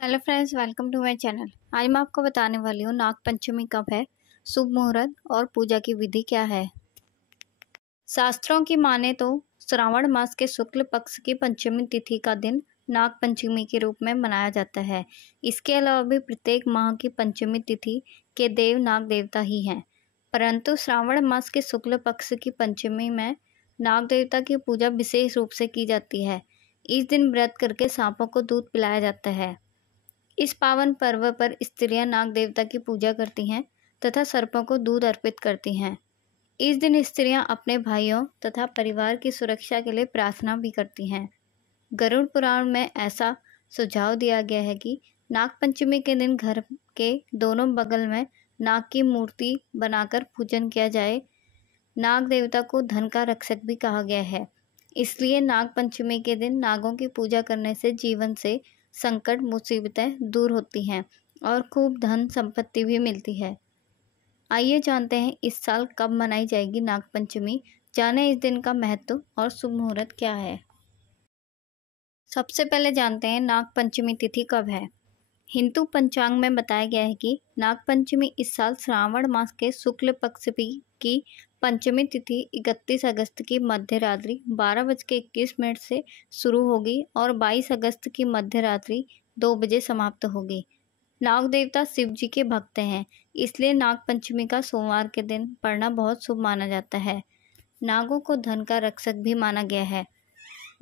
Hello friends, welcome to my channel. आज मैं आपको बताने वाली हूँ नाग पंचमी कब है, शुभ मुहूर्त और पूजा की विधि क्या है। शास्त्रों की माने तो श्रावण मास के शुक्ल पक्ष की पंचमी तिथि का दिन नाग पंचमी के रूप में मनाया जाता है। इसके अलावा भी प्रत्येक माह की पंचमी तिथि के देव नाग देवता ही हैं, परंतु श्रावण मास के शुक्ल पक्ष की पंचमी में नाग देवता की पूजा विशेष रूप से की जाती है। इस दिन व्रत करके सांपों को दूध पिलाया जाता है। इस पावन पर्व पर स्त्रियां नाग देवता की पूजा करती हैं तथा सर्पों को दूध अर्पित करती हैं। इस दिन स्त्रियां अपने भाइयों तथा परिवार की सुरक्षा के लिए प्रार्थना भी करती हैं। गरुड़ पुराण में ऐसा सुझाव दिया गया है कि नाग पंचमी के दिन घर के दोनों बगल में नाग की मूर्ति बनाकर पूजन किया जाए। नाग देवता को धन का रक्षक भी कहा गया है, इसलिए नाग पंचमी के दिन नागों की पूजा करने से जीवन से संकट मुसीबतें दूर होती हैं और खूब धन संपत्ति भी मिलती है। आइए जानते हैं इस साल कब मनाई जाएगी नाग पंचमी। जानें इस दिन का महत्व और शुभ मुहूर्त क्या है। सबसे पहले जानते हैं नाग पंचमी तिथि कब है। हिंदू पंचांग में बताया गया है कि नाग पंचमी इस साल श्रावण मास के शुक्ल पक्ष की पंचमी तिथि 31 अगस्त की मध्य रात्रि 12:21 से शुरू होगी और 22 अगस्त की मध्य रात्रि 2 बजे समाप्त होगी। नाग देवता शिव जी के भक्त हैं, इसलिए नाग पंचमी का सोमवार के दिन पड़ना बहुत शुभ माना जाता है। नागों को धन का रक्षक भी माना गया है।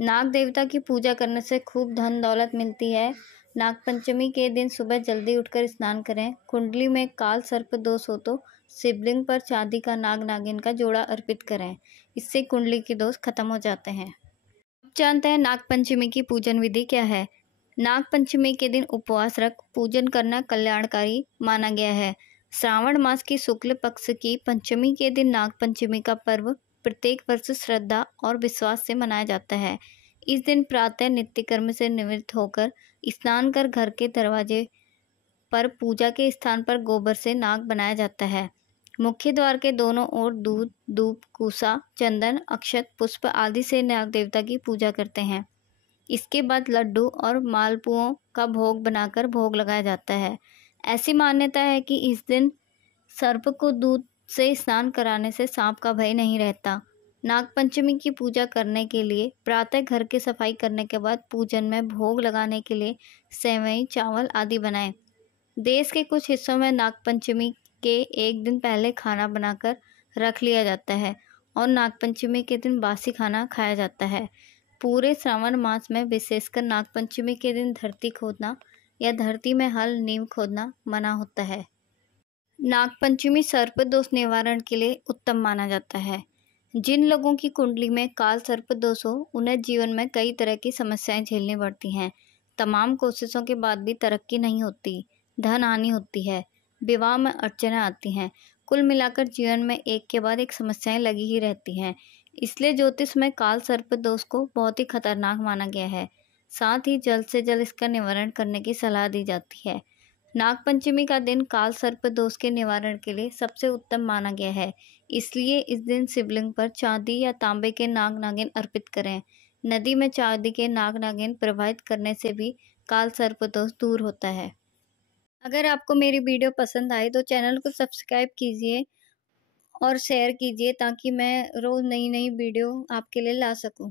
नाग देवता की पूजा करने से खूब धन दौलत मिलती है। नाग पंचमी के दिन सुबह जल्दी उठकर स्नान करें। कुंडली में काल सर्प दोष हो तो शिवलिंग पर चांदी का नाग नागिन का जोड़ा अर्पित करें, इससे कुंडली के दोष खत्म हो जाते हैं। अब जानते हैं नाग पंचमी की पूजन विधि क्या है। नाग पंचमी के दिन उपवास रख पूजन करना कल्याणकारी माना गया है। श्रावण मास की शुक्ल पक्ष की पंचमी के दिन नाग पंचमी का पर्व प्रत्येक वर्ष श्रद्धा और विश्वास से मनाया जाता है। इस दिन प्रातः नित्य कर्म से निवृत्त होकर स्नान कर घर के दरवाजे पर पूजा के स्थान पर गोबर से नाग बनाया जाता है। मुख्य द्वार के दोनों ओर दूध, धूप, कुसा, चंदन, अक्षत, पुष्प आदि से नाग देवता की पूजा करते हैं। इसके बाद लड्डू और मालपुओं का भोग बनाकर भोग लगाया जाता है। ऐसी मान्यता है कि इस दिन सर्प को दूध से स्नान कराने से सांप का भय नहीं रहता। नाग पंचमी की पूजा करने के लिए प्रातः घर की सफाई करने के बाद पूजन में भोग लगाने के लिए सेवई, चावल आदि बनाएं। देश के कुछ हिस्सों में नाग पंचमी के एक दिन पहले खाना बनाकर रख लिया जाता है और नाग पंचमी के दिन बासी खाना खाया जाता है। पूरे श्रावण मास में विशेषकर नाग पंचमी के दिन धरती खोदना या धरती में हल नींव खोदना मना होता है। नाग पंचमी सर्प दोष निवारण के लिए उत्तम माना जाता है। जिन लोगों की कुंडली में काल सर्प दोष हो उन्हें जीवन में कई तरह की समस्याएं झेलनी पड़ती हैं। तमाम कोशिशों के बाद भी तरक्की नहीं होती, धन हानि होती है, विवाह में अड़चनें आती हैं। कुल मिलाकर जीवन में एक के बाद एक समस्याएं लगी ही रहती हैं। इसलिए ज्योतिष में काल सर्प दोष को बहुत ही खतरनाक माना गया है। साथ ही जल्द से जल्द इसका निवारण करने की सलाह दी जाती है। नाग पंचमी का दिन काल सर्प दोष के निवारण के लिए सबसे उत्तम माना गया है, इसलिए इस दिन शिवलिंग पर चांदी या तांबे के नाग नागिन अर्पित करें। नदी में चांदी के नाग नागिन प्रवाहित करने से भी काल सर्प दोष दूर होता है। अगर आपको मेरी वीडियो पसंद आए तो चैनल को सब्सक्राइब कीजिए और शेयर कीजिए ताकि मैं रोज़ नई नई वीडियो आपके लिए ला सकूं।